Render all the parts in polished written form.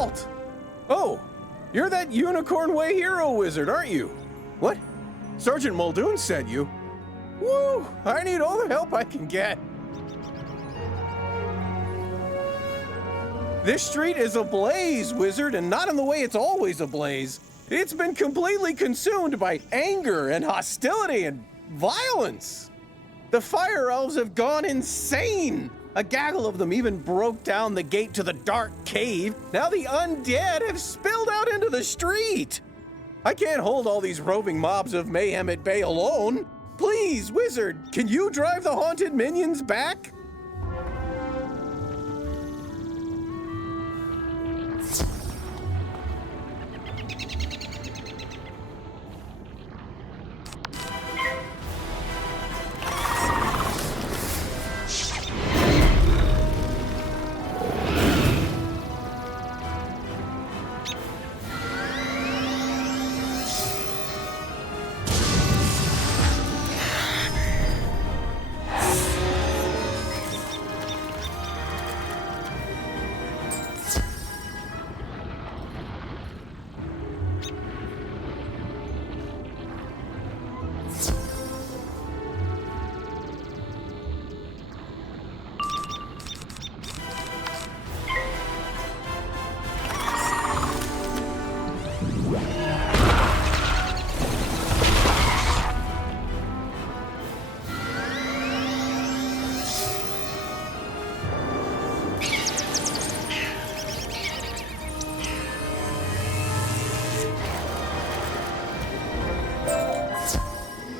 halt! Oh, you're that Unicorn Way hero wizard, aren't you? What? Sergeant Muldoon sent you? Woo! I need all the help I can get. This street is ablaze, wizard, and not in the way it's always ablaze. It's been completely consumed by anger and hostility and violence. The fire elves have gone insane. A gaggle of them even broke down the gate to the dark cave. Now the undead have spilled out into the street. I can't hold all these roving mobs of mayhem at bay alone. Please, wizard, can you drive the haunted minions back?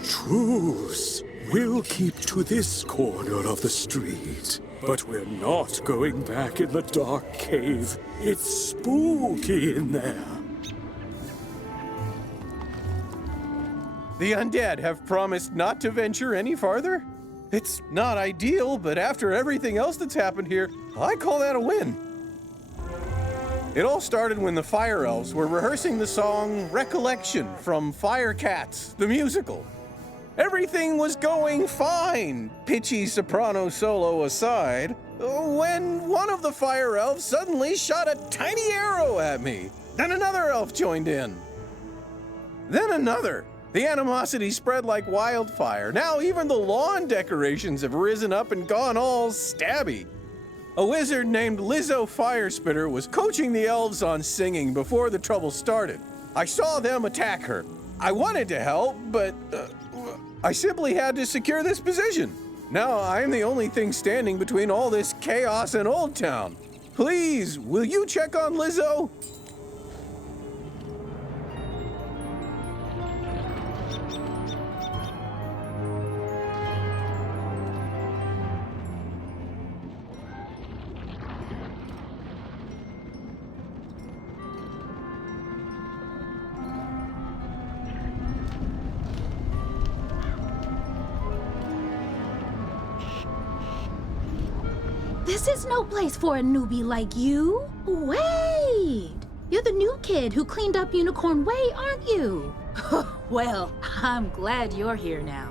Truce. We'll keep to this corner of the street. But we're not going back in the dark cave. It's spooky in there. The undead have promised not to venture any farther? It's not ideal, but after everything else that's happened here, I call that a win. It all started when the Fire Elves were rehearsing the song Recollection from Firecat, the musical. Everything was going fine, pitchy soprano solo aside, when one of the Fire Elves suddenly shot a tiny arrow at me. Then another elf joined in. Then another. The animosity spread like wildfire. Now even the lawn decorations have risen up and gone all stabby. A wizard named Lizzo Firespitter was coaching the elves on singing before the trouble started. I saw them attack her. I wanted to help, but I simply had to secure this position. Now I'm the only thing standing between all this chaos and Old Town. Please, will you check on Lizzo? This is no place for a newbie like you. Wait! You're the new kid who cleaned up Unicorn Way, aren't you? Well, I'm glad you're here now.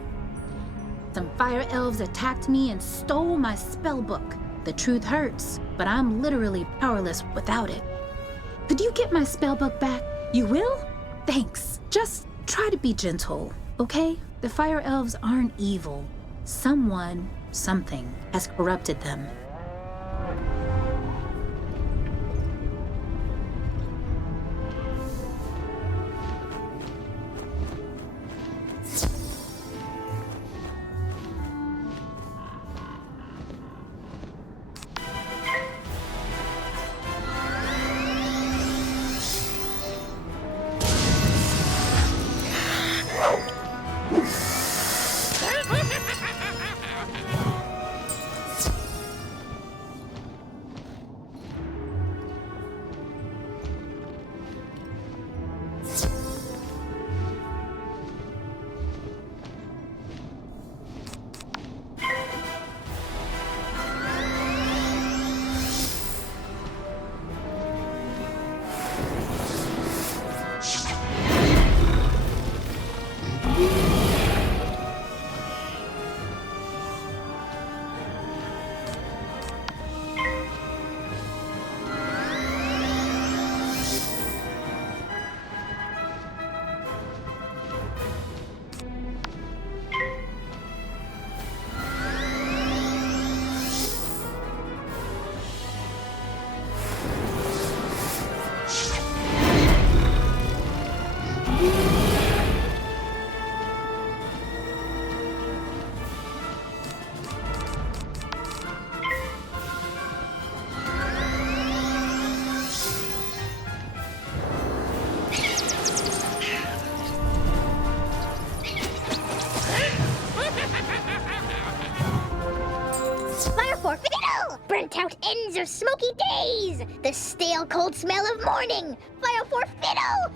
Some fire elves attacked me and stole my spell book. The truth hurts, but I'm literally powerless without it. Could you get my spell book back? You will? Thanks. Just try to be gentle, okay? The fire elves aren't evil. Someone, something, has corrupted them. for fiddle! Burnt out ends of smoky days! The stale cold smell of morning! Fire for fiddle!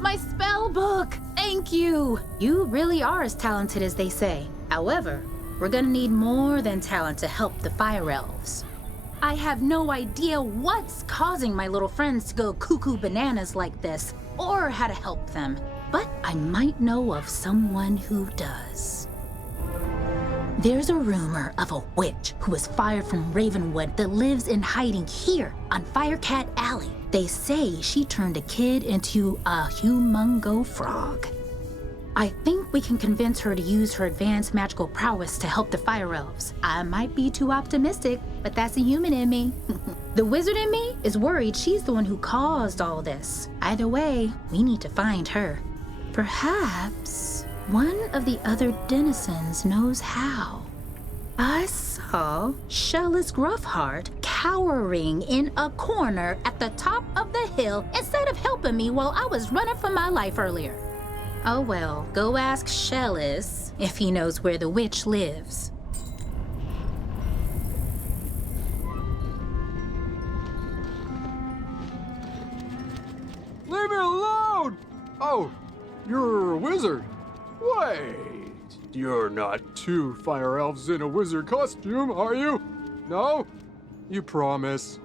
My spell book! Thank you! You really are as talented as they say. However, we're gonna need more than talent to help the fire elves. I have no idea what's causing my little friends to go cuckoo bananas like this, or how to help them. But I might know of someone who does. There's a rumor of a witch who was fired from Ravenwood that lives in hiding here on Firecat Alley. They say she turned a kid into a humongo frog. I think we can convince her to use her advanced magical prowess to help the fire elves. I might be too optimistic, but that's a human in me. The wizard in me is worried she's the one who caused all this. Either way, we need to find her. Perhaps one of the other denizens knows how. I saw Shellis Gruffheart cowering in a corner at the top of the hill instead of helping me while I was running for my life earlier. Oh well, go ask Shellis if he knows where the witch lives. Leave me alone! Oh, you're a wizard. Wait, you're not two fire elves in a wizard costume, are you? No? You promise?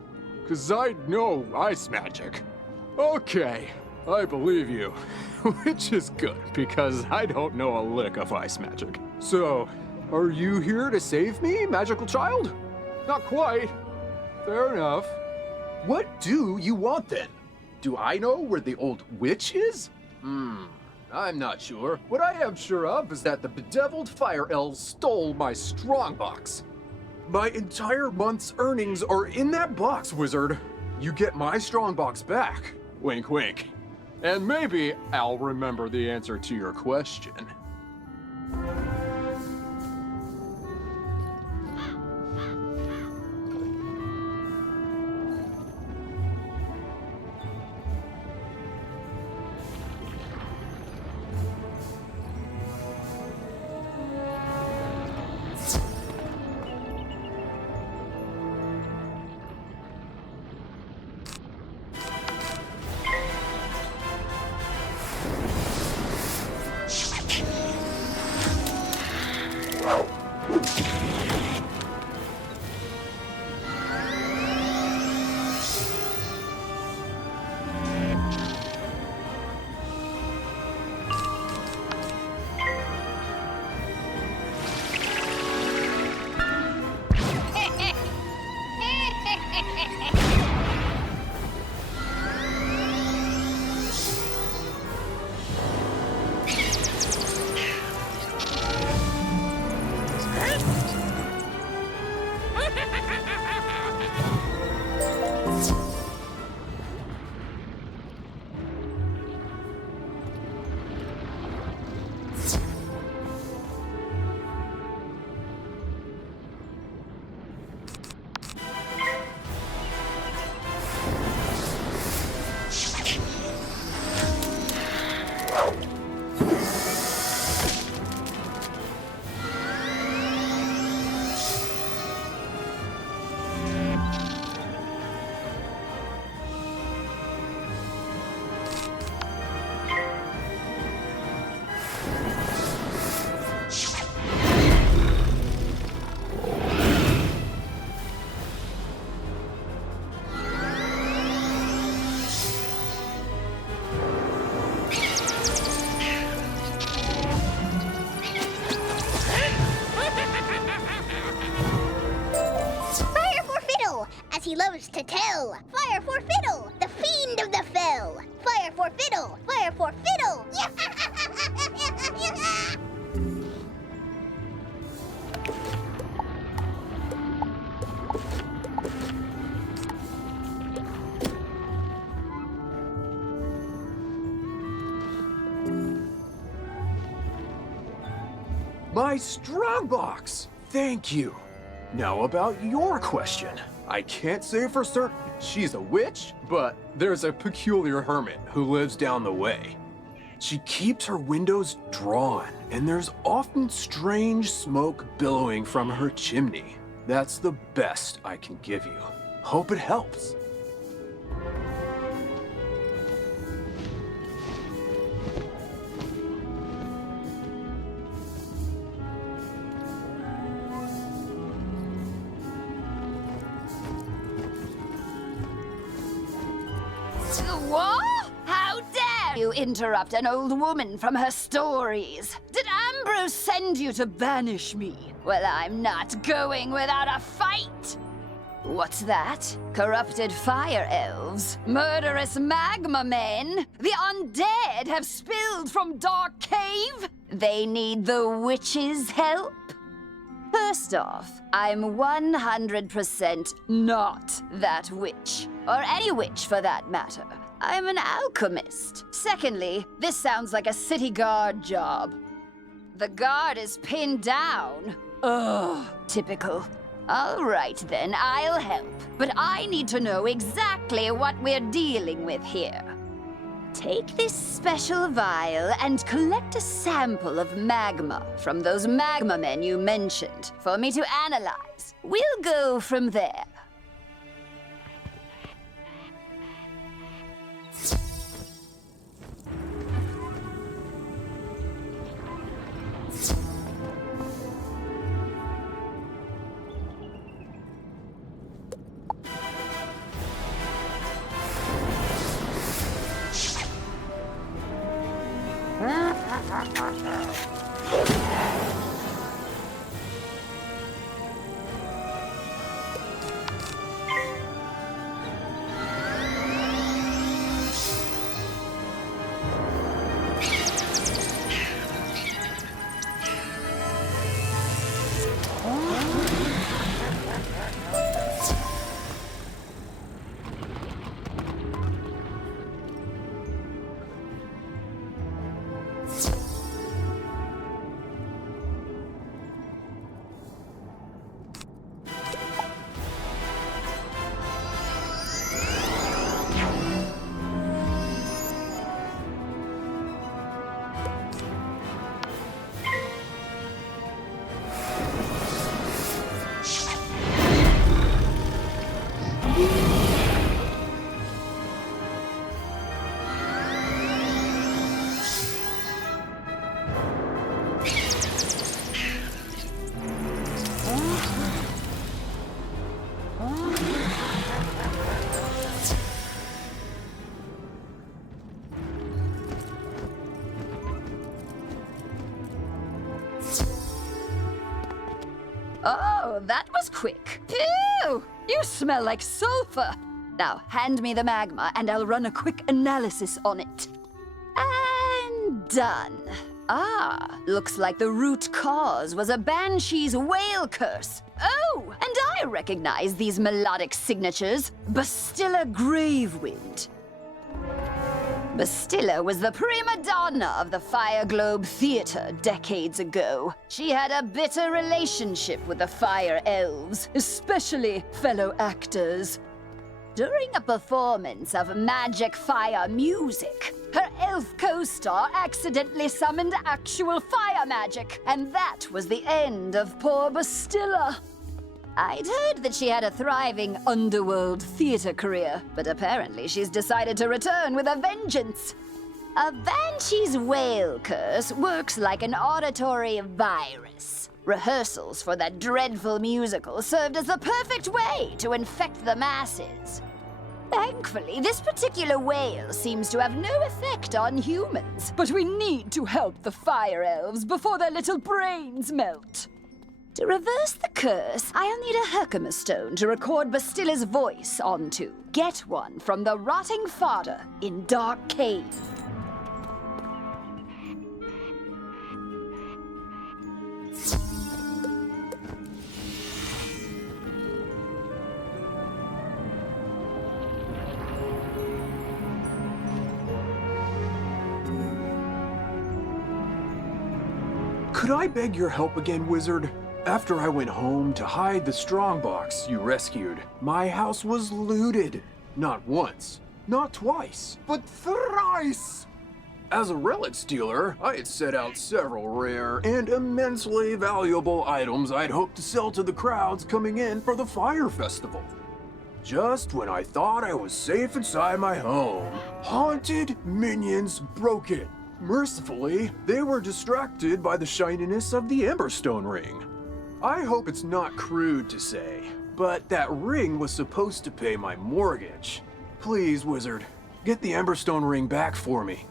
'Cause I know ice magic. Okay, I believe you. Which is good, because I don't know a lick of ice magic. So, are you here to save me, magical child? Not quite. Fair enough. What do you want then? Do I know where the old witch is? I'm not sure. What I am sure of is that the bedeviled fire elves stole my strongbox. My entire month's earnings are in that box, wizard. You get my strongbox back. Wink, wink. And maybe I'll remember the answer to your question. He loves to tell. Fire for fiddle, the fiend of the fell. Fire for fiddle, fire for fiddle. My strongbox! Thank you. Now about your question. I can't say for certain she's a witch, but there's a peculiar hermit who lives down the way. She keeps her windows drawn, and there's often strange smoke billowing from her chimney. That's the best I can give you. Hope it helps. What? How dare you interrupt an old woman from her stories? Did Ambrose send you to banish me? Well, I'm not going without a fight. What's that? Corrupted fire elves? Murderous magma men? The undead have spilled from Dark Cave? They need the witch's help? First off, I'm 100% not that witch. Or any witch, for that matter. I'm an alchemist. Secondly, this sounds like a city guard job. The guard is pinned down. Ugh, typical. All right then, I'll help. But I need to know exactly what we're dealing with here. Take this special vial and collect a sample of magma from those magma men you mentioned for me to analyze. We'll go from there. Oh, that was quick. Phew! You smell like sulfur. Now, hand me the magma and I'll run a quick analysis on it. And done. Ah, looks like the root cause was a banshee's whale curse. Oh, and I recognize these melodic signatures. Bastilla Gravewind. Bastilla was the prima donna of the Fire Globe Theater decades ago. She had a bitter relationship with the Fire Elves, especially fellow actors. During a performance of magic fire music, her elf co-star accidentally summoned actual fire magic, and that was the end of poor Bastilla. I'd heard that she had a thriving underworld theater career, but apparently she's decided to return with a vengeance. A banshee's whale curse works like an auditory virus. Rehearsals for that dreadful musical served as the perfect way to infect the masses. Thankfully, this particular whale seems to have no effect on humans, but we need to help the fire elves before their little brains melt. To reverse the curse, I'll need a Herkimer stone to record Bastilla's voice onto. Get one from the rotting fodder in Dark Cave. Could I beg your help again, wizard? After I went home to hide the strongbox you rescued, my house was looted. Not once, not twice, but thrice! As a relic stealer, I had set out several rare and immensely valuable items I'd hoped to sell to the crowds coming in for the fire festival. Just when I thought I was safe inside my home, haunted minions broke it. Mercifully, they were distracted by the shininess of the Emberstone ring. I hope it's not crude to say, but that ring was supposed to pay my mortgage. Please, wizard, get the Emberstone ring back for me.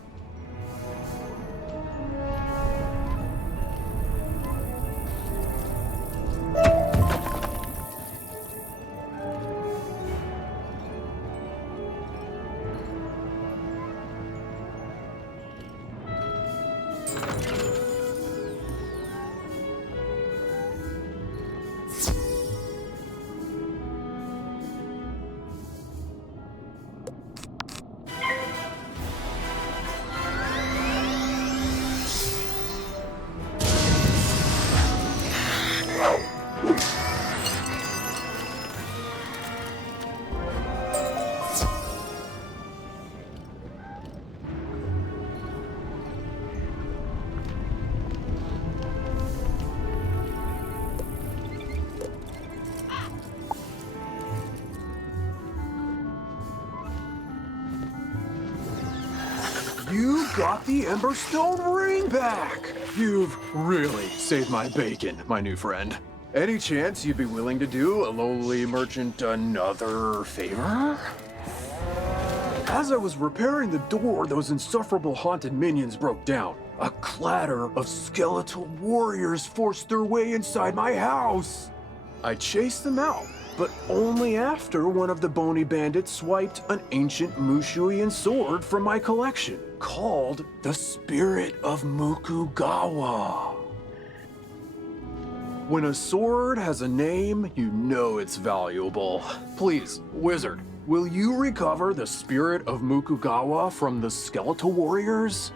You got the Emberstone ring back! You've really saved my bacon, my new friend. Any chance you'd be willing to do a lowly merchant another favor? As I was repairing the door, those insufferable haunted minions broke down. A clatter of skeletal warriors forced their way inside my house. I chased them out, but only after one of the bony bandits swiped an ancient Mushuian sword from my collection, called the Spirit of Mukugawa. When a sword has a name, you know it's valuable. Please, wizard, will you recover the Spirit of Mukugawa from the skeletal warriors?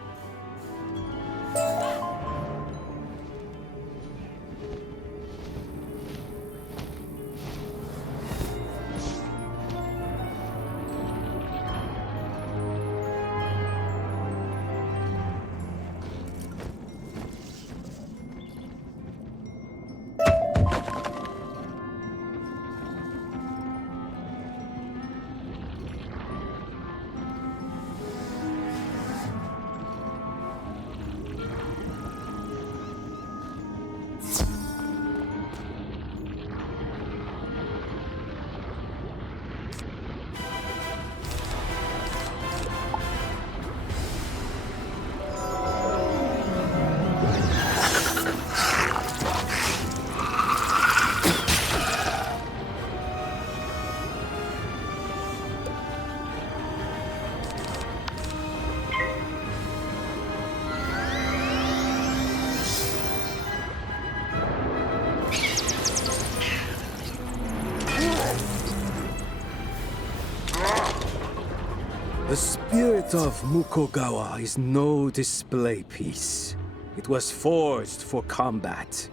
The spirit of Mukogawa is no display piece. It was forged for combat.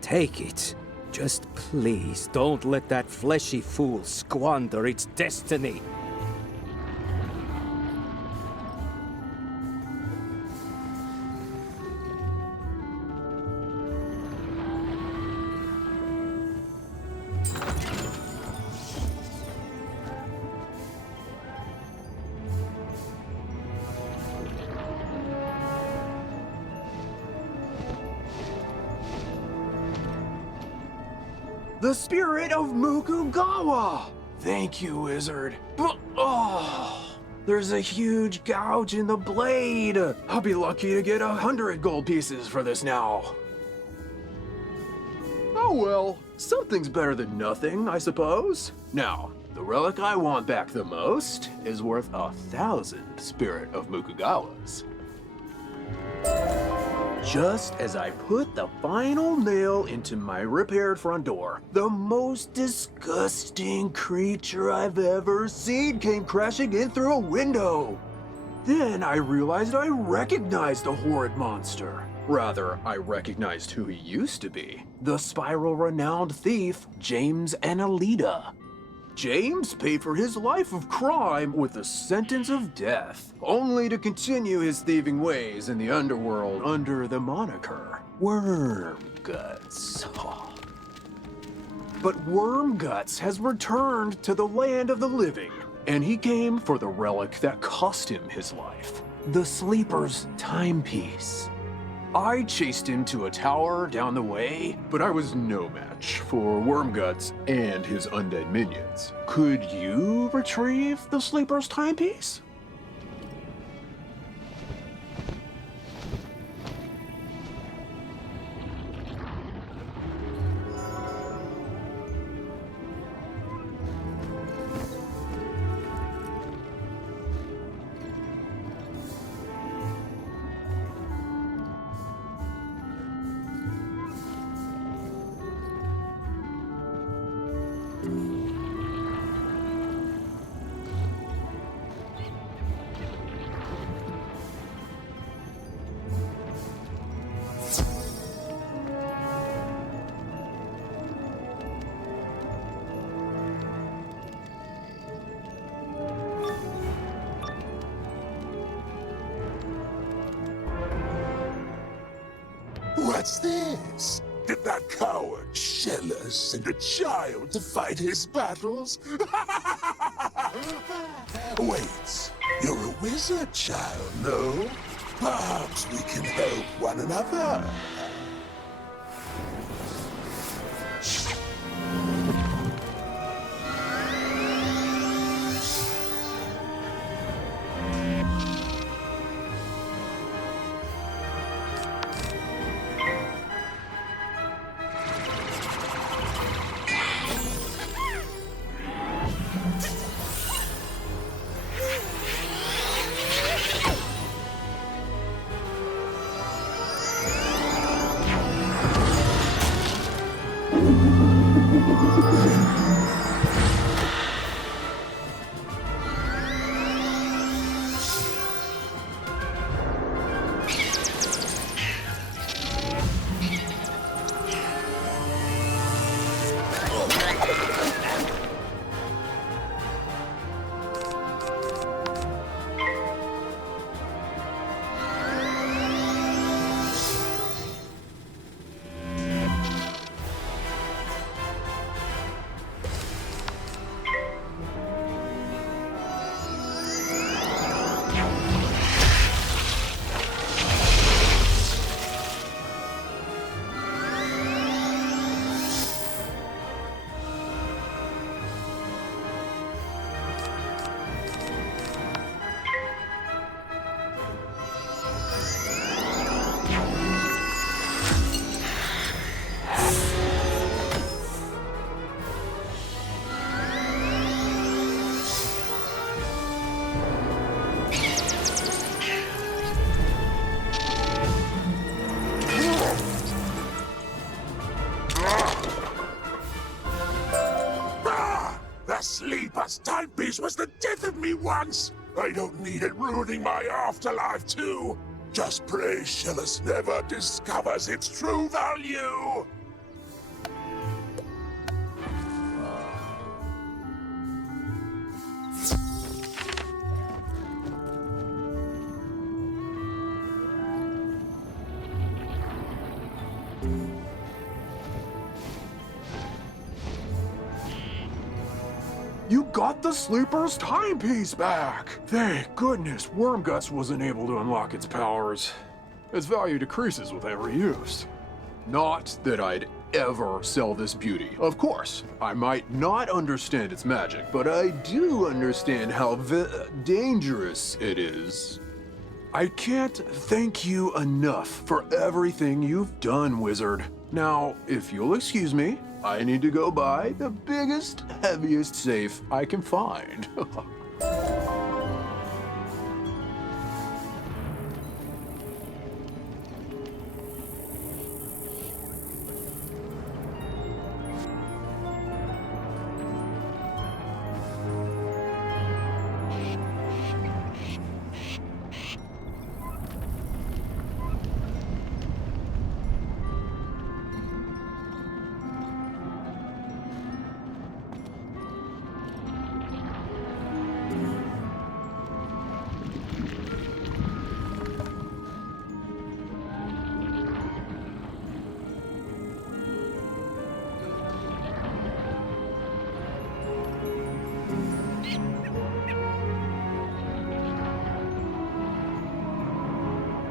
Take it. Just please don't let that fleshy fool squander its destiny. The Spirit of Mukugawa! Thank you, wizard. But, there's a huge gouge in the blade. I'll be lucky to get 100 gold pieces for this now. Oh well, something's better than nothing, I suppose. Now, the relic I want back the most is worth 1,000 Spirit of Mukugawas. Just as I put the final nail into my repaired front door, the most disgusting creature I've ever seen came crashing in through a window. Then I realized I recognized the horrid monster. Rather, I recognized who he used to be. The spiral-renowned thief, James Annalita. James paid for his life of crime with a sentence of death, only to continue his thieving ways in the underworld under the moniker Wormguts. But Wormguts has returned to the land of the living, and he came for the relic that cost him his life, the Sleeper's timepiece. I chased him to a tower down the way, but I was no match for Wormguts and his undead minions. Could you retrieve the Sleeper's timepiece? What's this? Did that coward Shella send a child to fight his battles? Wait, you're a wizard child, no? Perhaps we can help one another. Sleeper's timepiece was the death of me once. I don't need it ruining my afterlife too. Just pray Shellus never discovers its true value. You got the Sleeper's timepiece back! Thank goodness Wormguts wasn't able to unlock its powers. Its value decreases with every use. Not that I'd ever sell this beauty. Of course, I might not understand its magic, but I do understand how dangerous it is. I can't thank you enough for everything you've done, Wizard. Now, if you'll excuse me, I need to go buy the biggest, heaviest safe I can find.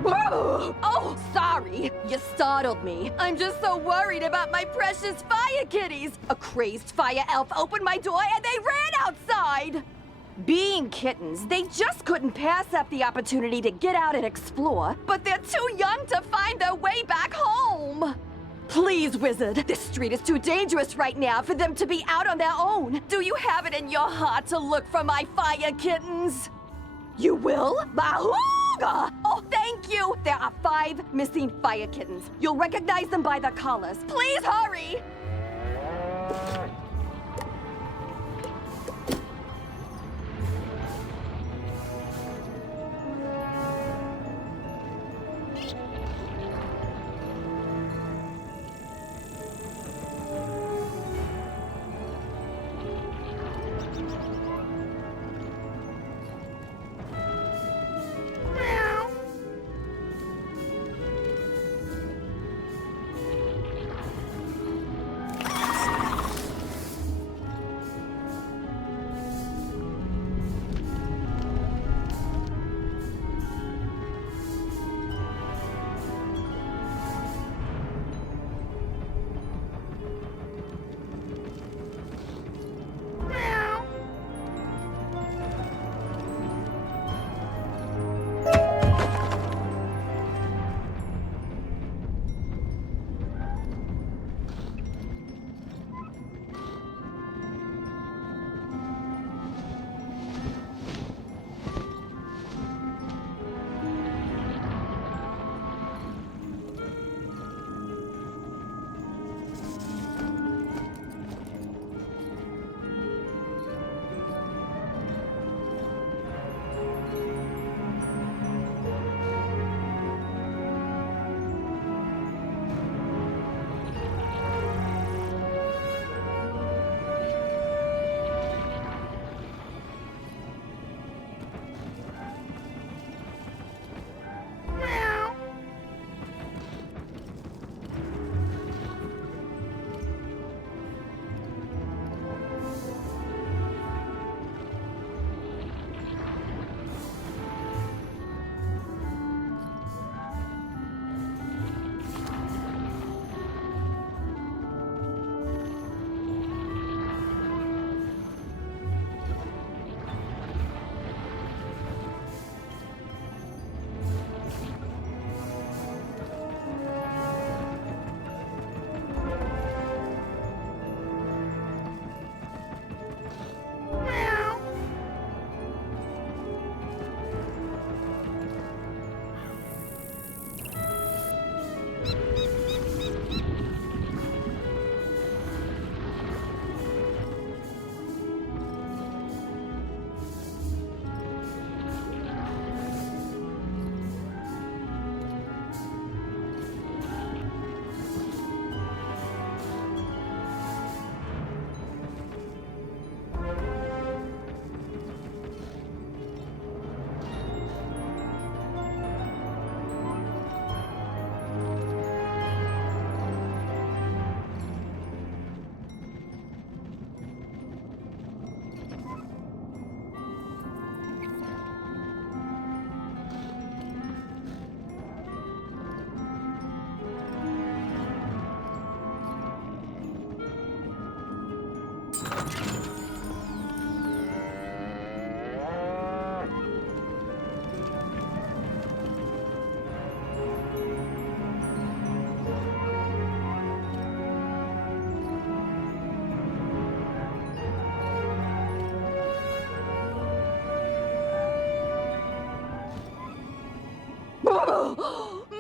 Oh, sorry. You startled me. I'm just so worried about my precious fire kitties. A crazed fire elf opened my door and they ran outside. Being kittens, they just couldn't pass up the opportunity to get out and explore, but they're too young to find their way back home. Please, Wizard, this street is too dangerous right now for them to be out on their own. Do you have it in your heart to look for my fire kittens? You will? Bahooga! Oh, thank you! There are 5 missing fire kittens. You'll recognize them by their collars. Please hurry!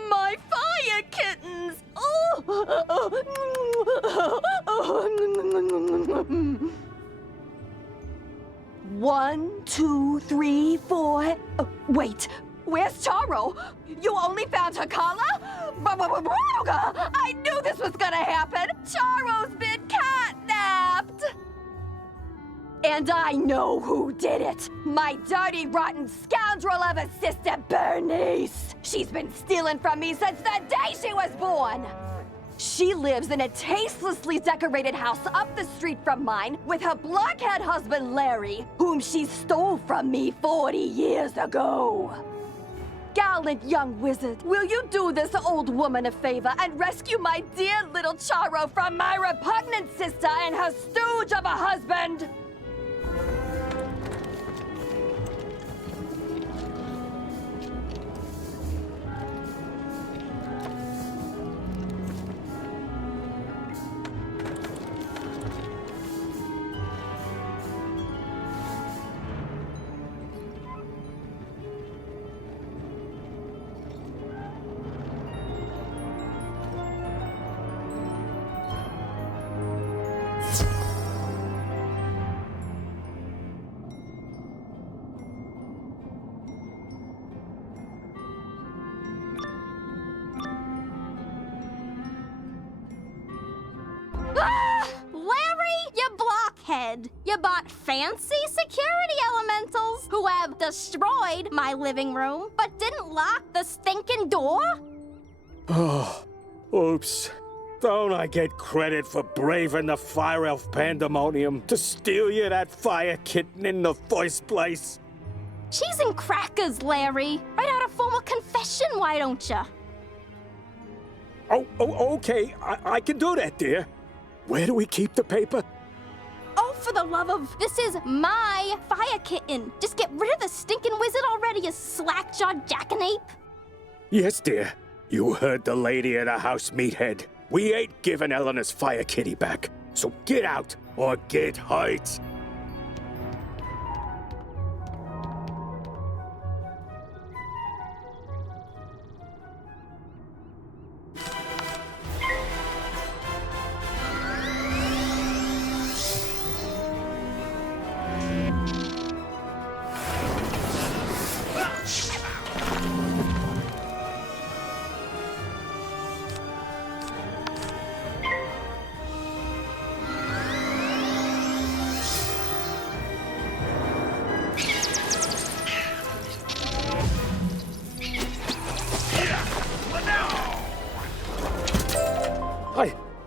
My fire kittens! One, two, three, four. Wait, where's Charo? You only found her collar? I knew this was gonna happen. Charo's been catnapped. And I know who did it. My dirty, rotten scoundrel of a sister, Bernice. She's been stealing from me since the day she was born. She lives in a tastelessly decorated house up the street from mine with her blockhead husband, Larry, whom she stole from me 40 years ago. gallant young wizard. Will you do this old woman a favor and rescue my dear little Charo from my repugnant sister and her stooge of a husband? Larry, you blockhead! You bought fancy security elementals who have destroyed my living room, but didn't lock the stinking door? Oh, oops. Don't I get credit for braving the fire elf pandemonium to steal you that fire kitten in the first place? Cheese and crackers, Larry. Write out a formal confession, why don't you? Oh, okay. I can do that, dear. Where do we keep the paper? Oh, for the love of... This is my fire kitten. Just get rid of the stinking wizard already, you slack-jawed jackanape. Yes, dear. You heard the lady at the house, meathead. We ain't giving Eleanor's fire kitty back. So get out or get hurt.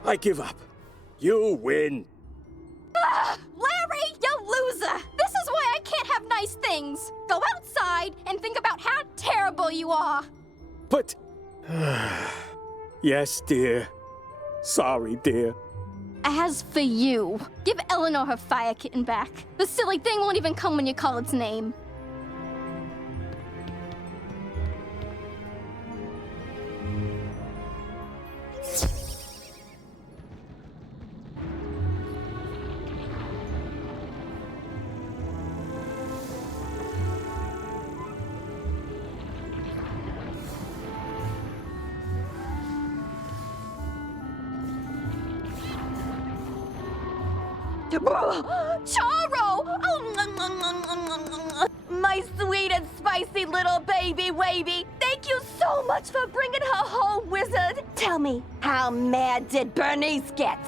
I give up. You win. Larry, you loser! This is why I can't have nice things. Go outside and think about how terrible you are. But... Yes, dear. Sorry, dear. As for you, give Eleanor her fire kitten back. The silly thing won't even come when you call its name. Charo! Oh, my sweet and spicy little baby wavy. Thank you so much for bringing her home, wizard. Tell me, how mad did Bernice get?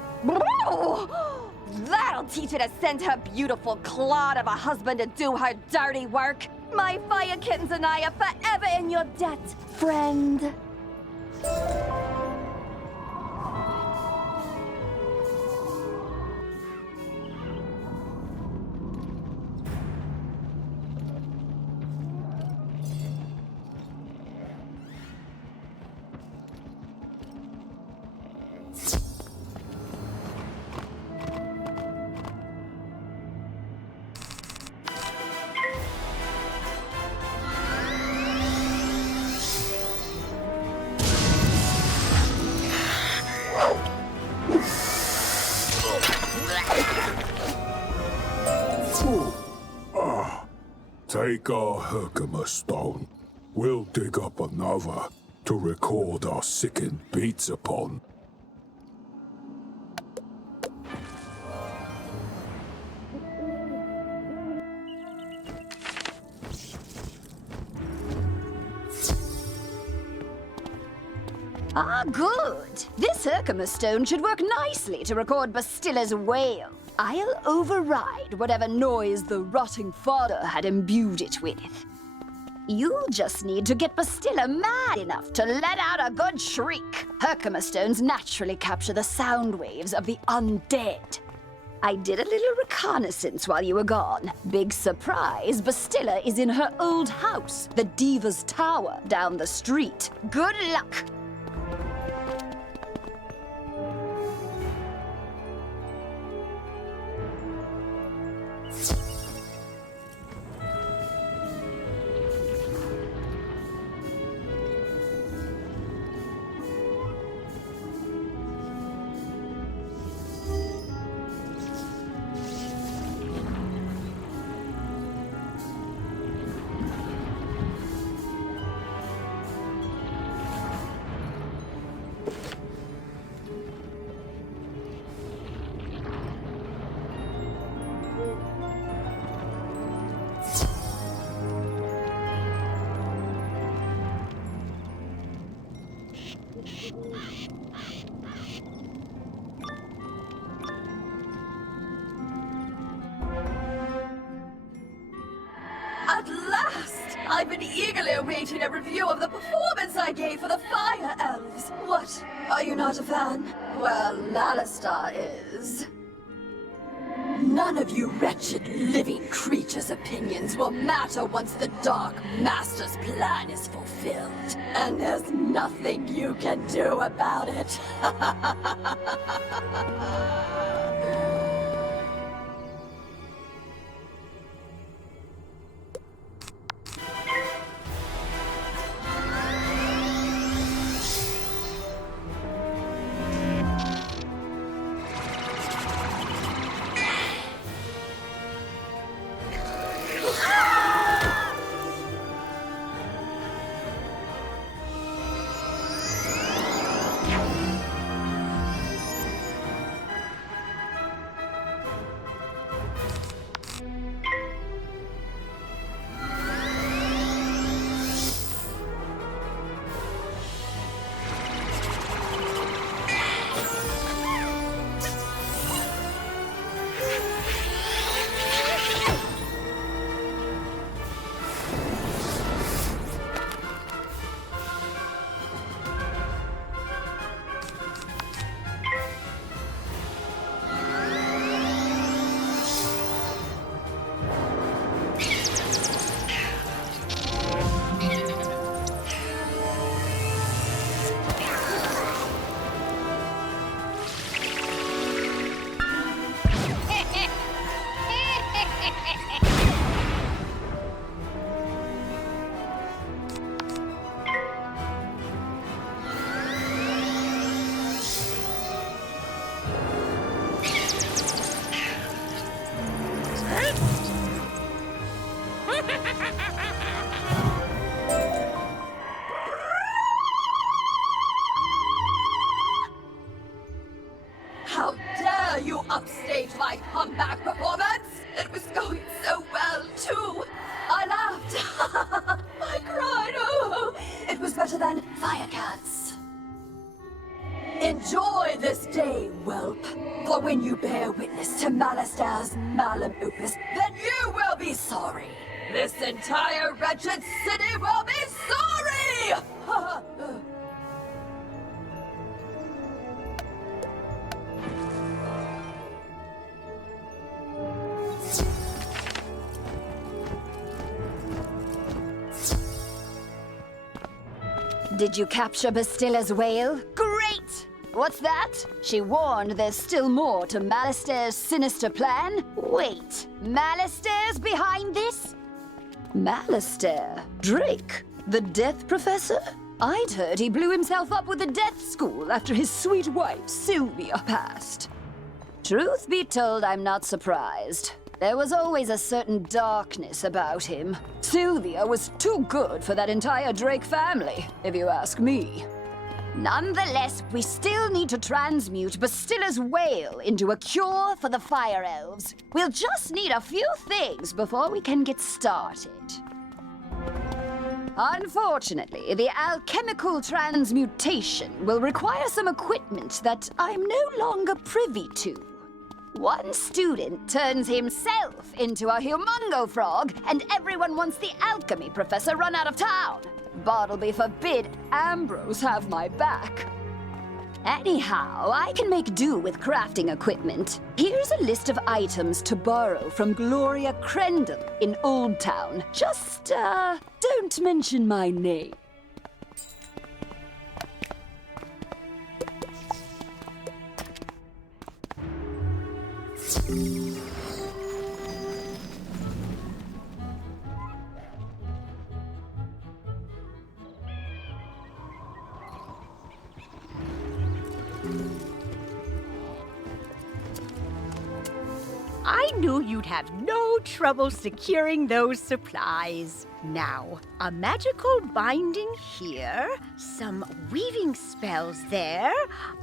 That'll teach her to send her beautiful clod of a husband to do her dirty work. My fire kittens and I are forever in your debt, friend. Take our Herkimer stone. We'll dig up another to record our sickened beats upon. Ah, good. This Herkimer stone should work nicely to record Bastilla's wail. I'll override whatever noise the rotting father had imbued it with. You'll just need to get Bastilla mad enough to let out a good shriek. Herkimer stones naturally capture the sound waves of the undead. I did a little reconnaissance while you were gone. Big surprise, Bastilla is in her old house, the Diva's Tower, down the street. Good luck! At last! I've been eagerly awaiting a review of the performance I gave for the Fire Elves. What? Are you not a fan? Well, Alistar is. None of you wretched living creatures' opinions will matter once the Dark Master's plan is fulfilled. And there's nothing you can do about it. How dare you upstage my comeback performance? It was going so well, too. I laughed. I cried. Oh, it was better than Firecat's. Enjoy this day, whelp. For when you bear witness to Malistair's malum opus, then you will be sorry. This entire wretched city will be sorry! Did you capture Bastilla's whale? Great! What's that? She warned there's still more to Malistair's sinister plan? Wait, Malistair's behind this? Malistair? Drake? The Death Professor? I'd heard he blew himself up with the Death School after his sweet wife, Sylvia, passed. Truth be told, I'm not surprised. There was always a certain darkness about him. Sylvia was too good for that entire Drake family, if you ask me. Nonetheless, we still need to transmute Bastilla's whale into a cure for the Fire Elves. We'll just need a few things before we can get started. Unfortunately, the alchemical transmutation will require some equipment that I'm no longer privy to. One student turns himself into a humongo frog, and everyone wants the alchemy professor run out of town. Bartleby forbid Ambrose have my back. Anyhow, I can make do with crafting equipment. Here's a list of items to borrow from Gloria Crendel in Old Town. Just, don't mention my name. I knew you'd have no trouble securing those supplies. Now, a magical binding here, some weaving spells there,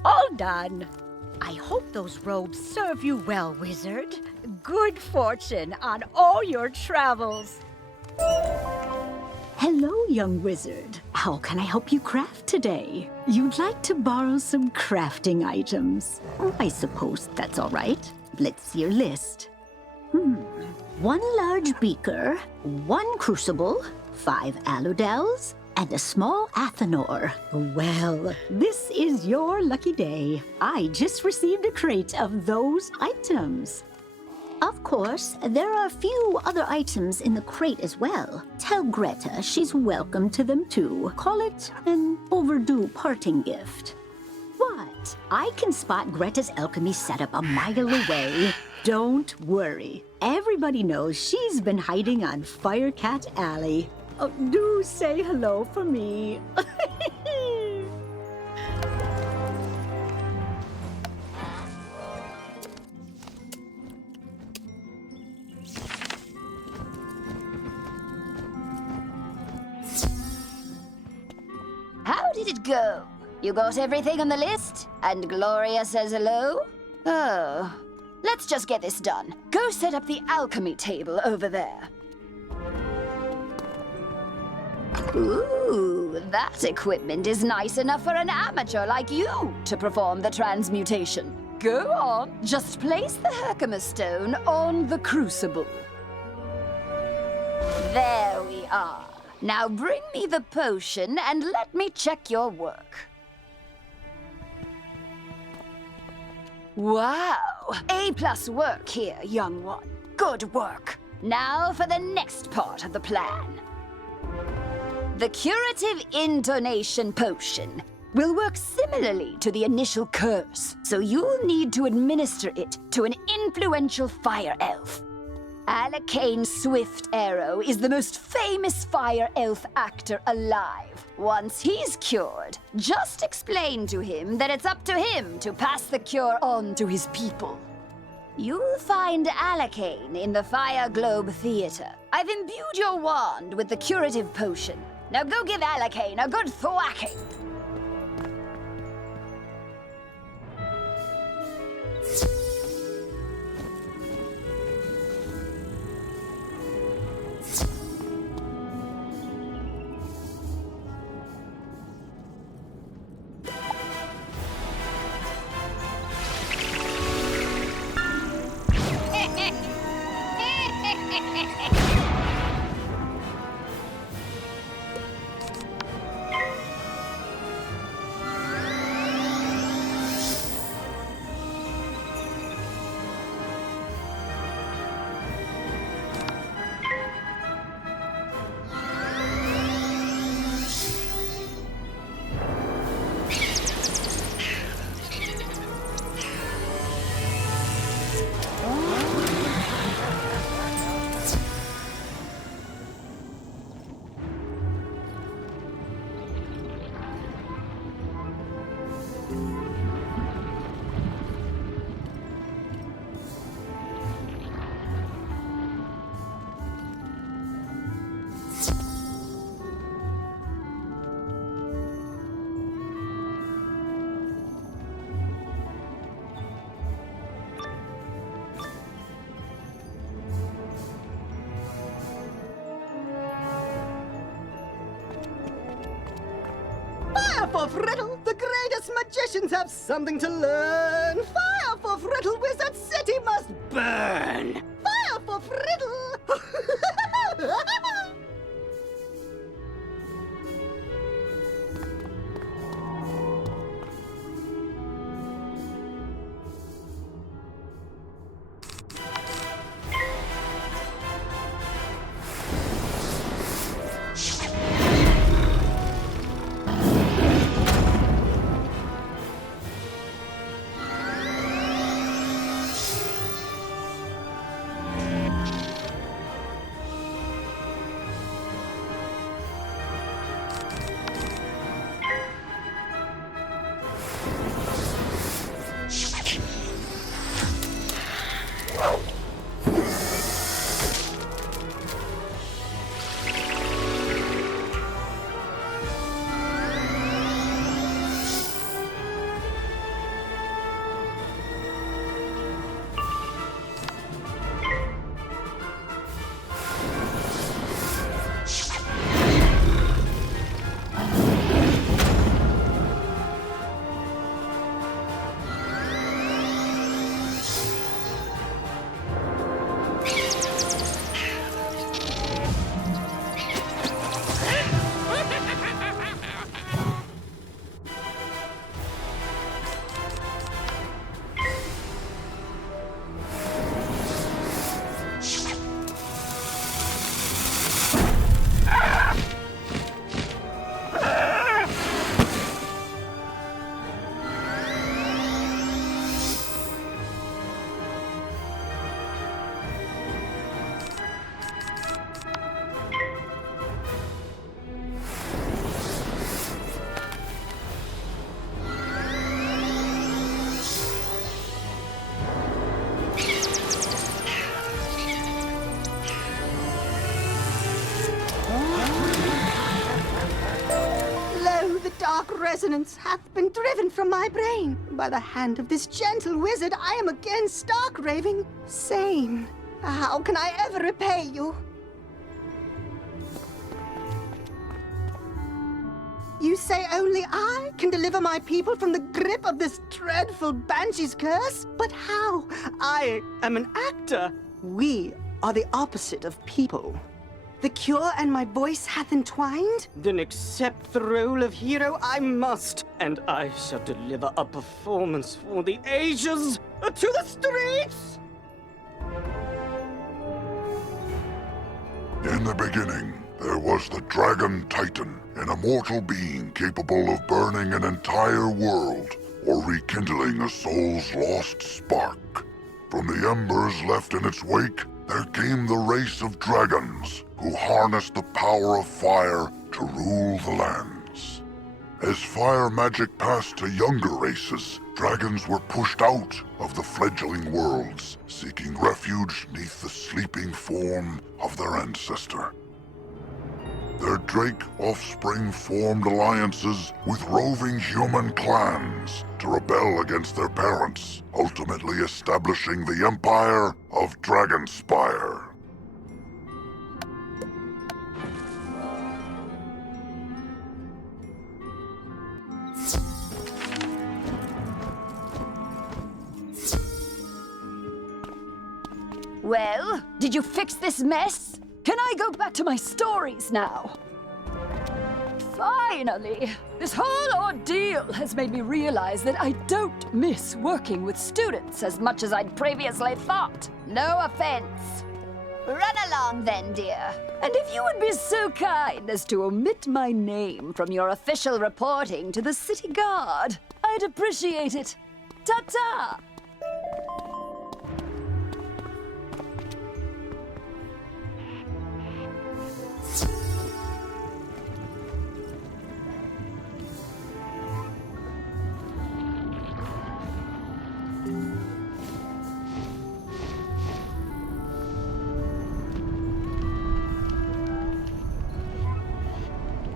all done. I hope those robes serve you well, wizard. Good fortune on all your travels. Hello, young wizard. How can I help you craft today? You'd like to borrow some crafting items. I suppose that's all right. Let's see your list. One large beaker, one crucible, 5 aludels, and a small athanor. Well, this is your lucky day. I just received a crate of those items. Of course, there are a few other items in the crate as well. Tell Greta she's welcome to them too. Call it an overdue parting gift. What? I can spot Greta's alchemy setup a mile away. Don't worry. Everybody knows she's been hiding on Firecat Alley. Oh, do say hello for me. How did it go? You got everything on the list? And Gloria says hello? Oh. Let's just get this done. Go set up the alchemy table over there. Ooh, that equipment is nice enough for an amateur like you to perform the transmutation. Go on, just place the Herkimer stone on the crucible. There we are. Now bring me the potion and let me check your work. Wow! A+ work here, young one. Good work. Now for the next part of the plan. The curative intonation potion will work similarly to the initial curse, so you'll need to administer it to an influential fire elf. Alacane Swift Arrow is the most famous fire elf actor alive. Once he's cured, just explain to him that it's up to him to pass the cure on to his people. You'll find Alacane in the Fire Globe Theater. I've imbued your wand with the curative potion. Now go give Alacane a good thwacking. Fire for Friddle! The greatest magicians have something to learn! Fire for Friddle! Wizard City must burn! Fire for Friddle! dark resonance hath been driven from my brain. By the hand of this gentle wizard, I am again stark raving sane. How can I ever repay you? You say only I can deliver my people from the grip of this dreadful banshee's curse? But how? I am an actor. We are the opposite of people. The cure and my voice hath entwined? Then accept the role of hero I must, and I shall deliver a performance for the ages. To the streets! In the beginning, there was the Dragon Titan, an immortal being capable of burning an entire world or rekindling a soul's lost spark. From the embers left in its wake, there came the race of dragons who harnessed the power of fire to rule the lands. As fire magic passed to younger races, dragons were pushed out of the fledgling worlds, seeking refuge neath the sleeping form of their ancestor. Their Drake offspring formed alliances with roving human clans to rebel against their parents, ultimately establishing the empire of Dragonspire. Well, did you fix this mess? Can I go back to my stories now? Finally! This whole ordeal has made me realize that I don't miss working with students as much as I'd previously thought. No offense. Run along then, dear. And if you would be so kind as to omit my name from your official reporting to the City Guard, I'd appreciate it. Ta-ta!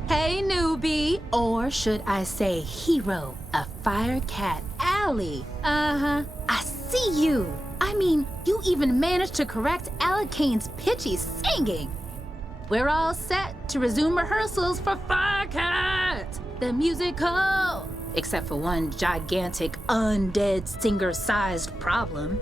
Hey, newbie, or should I say hero of Firecat Alley. I see you. I mean, you even managed to correct Alicane's pitchy singing. We're all set to resume rehearsals for Firecat, the musical. Except for one gigantic undead singer-sized problem.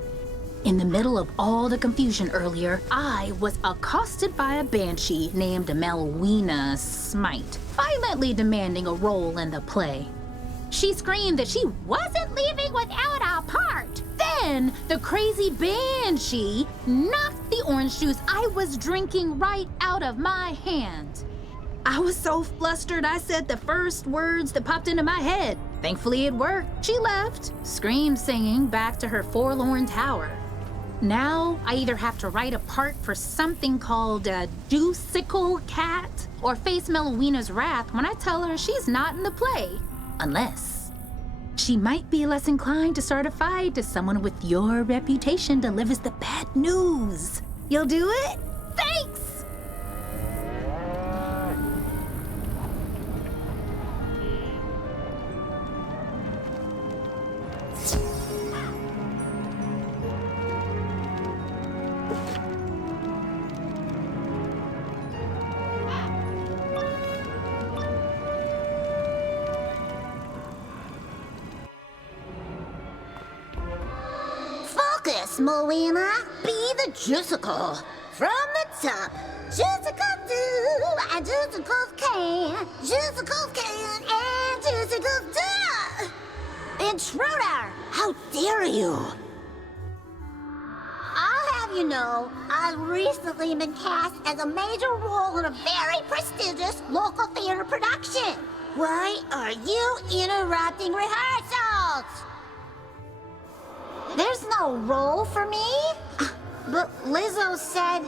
In the middle of all the confusion earlier, I was accosted by a banshee named Melwina Smite, violently demanding a role in the play. She screamed that she wasn't leaving without a part. Then the crazy banshee knocked the orange juice I was drinking right out of my hand. I was so flustered I said the first words that popped into my head. Thankfully it worked. She left, scream singing back to her forlorn tower. Now, I either have to write a part for something called a Juicicle Cat, or face Melwina's wrath when I tell her she's not in the play. Unless she might be less inclined to start a fight if someone with your reputation delivers the bad news. You'll do it? Thanks! Focus, Melwina. Be the Juicicle. From the top. Juicicles do, and Juicicles can. Juicicles can, and Juicicles do. Intruder! How dare you! I'll have you know, I've recently been cast as a major role in a very prestigious local theater production. Why are you interrupting rehearsals? There's no role for me? But Lizzo said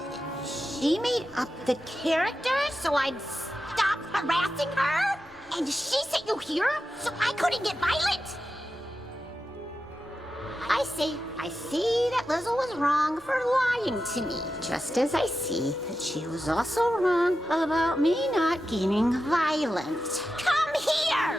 she made up the character so I'd stop harassing her? And she sent you here so I couldn't get violent? I see that Lizzo was wrong for lying to me, just as I see that she was also wrong about me not getting violent. Come here!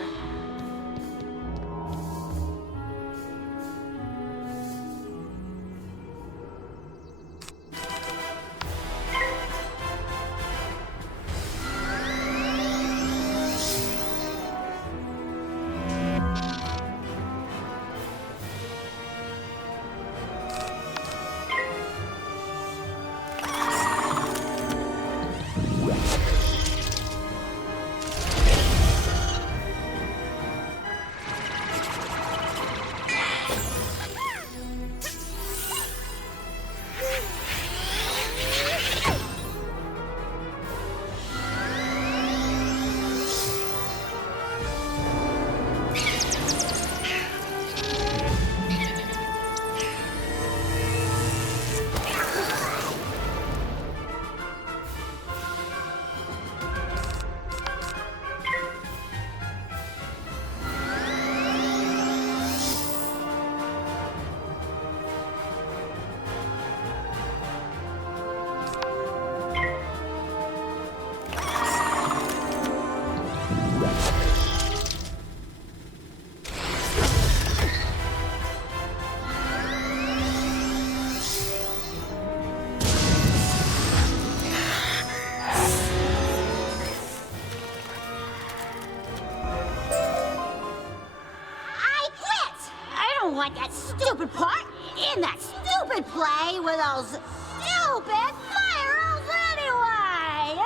like that stupid part in that stupid play with those stupid fire elves anyway.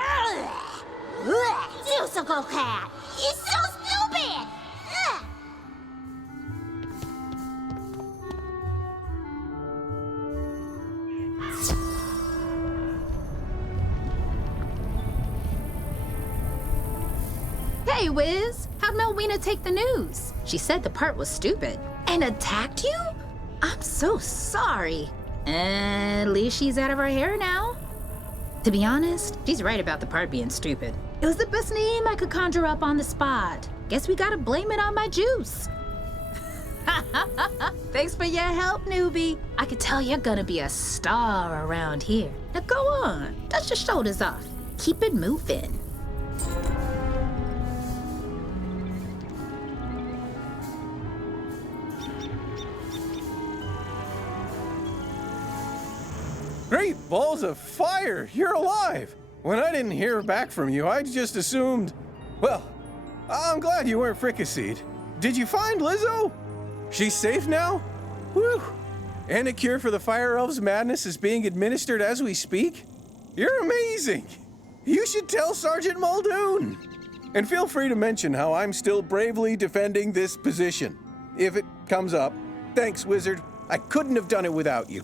Ugh. Juicicle Cat, you're so stupid. Ugh. Hey, Wiz, how'd Melwina take the news? She said the part was stupid. And attacked you? I'm so sorry. At least she's out of her hair now. To be honest, she's right about the part being stupid. It was the best name I could conjure up on the spot. Guess we gotta blame it on my juice. Thanks for your help, newbie. I could tell you're gonna be a star around here. Now go on, dust your shoulders off. Keep it moving. Great balls of fire! You're alive! When I didn't hear back from you, I just assumed... Well, I'm glad you weren't fricasseed. Did you find Lizzo? She's safe now? Whew! And a cure for the Fire Elves' madness is being administered as we speak? You're amazing! You should tell Sergeant Muldoon! And feel free to mention how I'm still bravely defending this position. If it comes up. Thanks, Wizard. I couldn't have done it without you.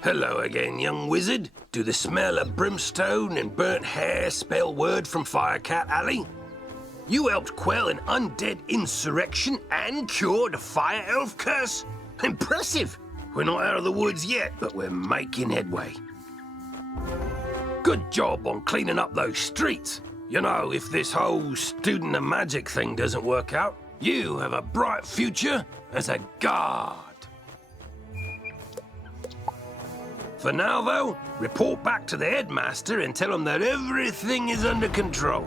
Hello again, young wizard. Do the smell of brimstone and burnt hair spell word from Firecat Alley? You helped quell an undead insurrection and cured a fire elf curse? Impressive! We're not out of the woods yet, but we're making headway. Good job on cleaning up those streets. You know, if this whole student of magic thing doesn't work out, you have a bright future as a guard. For now, though, report back to the headmaster and tell him that everything is under control.